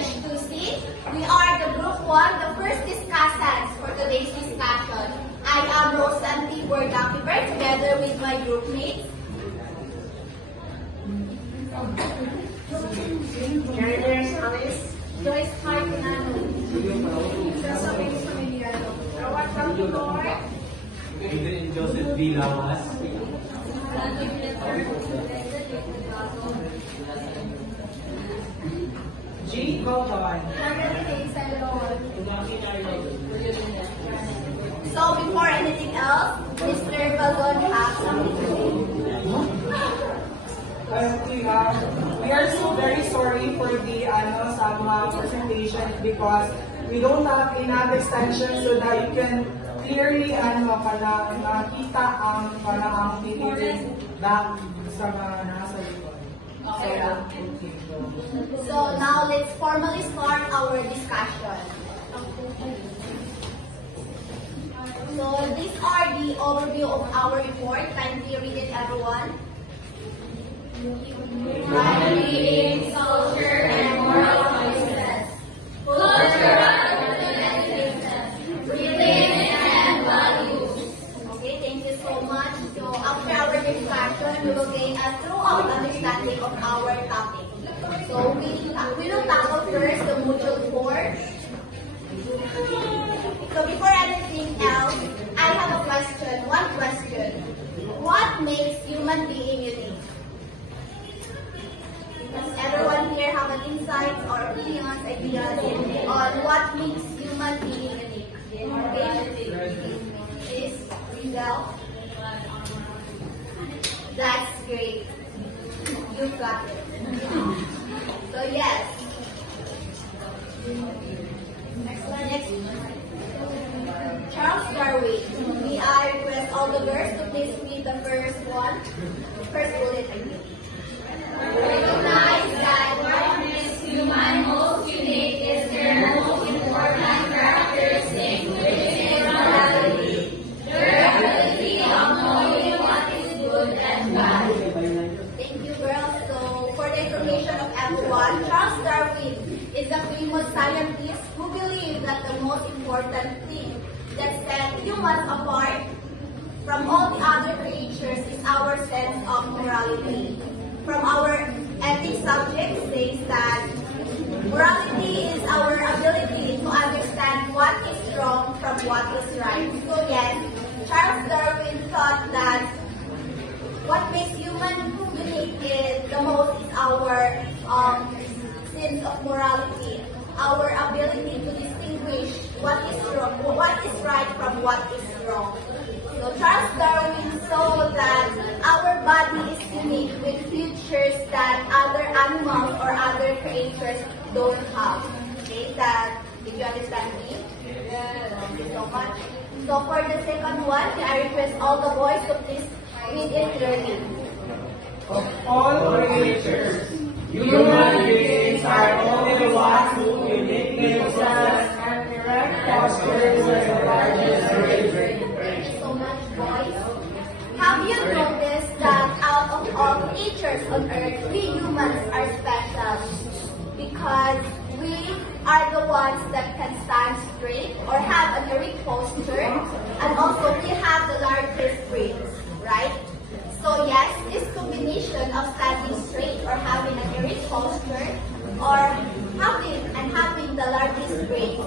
introducing. We are the Group 1, the first discussants for today's discussion. I am Rosanti Bordakiber together with my group mates. Jeremy Alice, Joyce Martinano. Josephine Familiano, Rowan Campilor, Aiden Joseph D. Lawas. G. Colton, So before anything else, Mr. Balon has something to say. we are so very sorry for the sa mga presentation because we don't have enough extension so that you can clearly makita ang pinili back sa mga nasa likod. So now let's formally start our discussion. So these are the overview of our report. Kindly read it, everyone. By reading culture and moral choices. Cultural religion and values. Okay, thank you so much. So after our discussion, we will gain a thorough understanding of our topic. So we will tackle first the module 4. So before anything else, I have a question. One question. What makes human being unique? Does everyone here have an insight or opinions, ideas on what makes human being unique? Is Rizal? That's great. You got it. So yes. Next. Charles Darwin. May I request all the girls to please read the first bullet. Recognize that what makes human most unique is their most important characteristic, which is morality. Their ability of knowing what is good and bad. Thank you, girls. So, for the information of everyone, Charles Darwin is a famous scientist who believed that the most important thing that sets humans apart from all the other creatures is our sense of morality. From our ethics subject says that morality is our ability to understand what is wrong from what is right. So yes, Charles Darwin thought that what makes human unique is the most is our sense of morality, our ability to distinguish what is wrong, what is right from what is wrong. So Charles Darwin saw that our body is unique with features that other animals or other creatures don't have. Okay, did you understand me? Yes. Thank you so much. So for the second one, I request all the boys to please read it clearly. Of all creatures, human beings are only the ones who uniquely possess and erect postures with the largest range. Have you noticed that out of all creatures on earth, we humans are special? Because we are the ones that can stand straight or have an erect posture, and also we have the largest brains, right? So yes, this combination of standing straight or having an erect posture or having the largest brains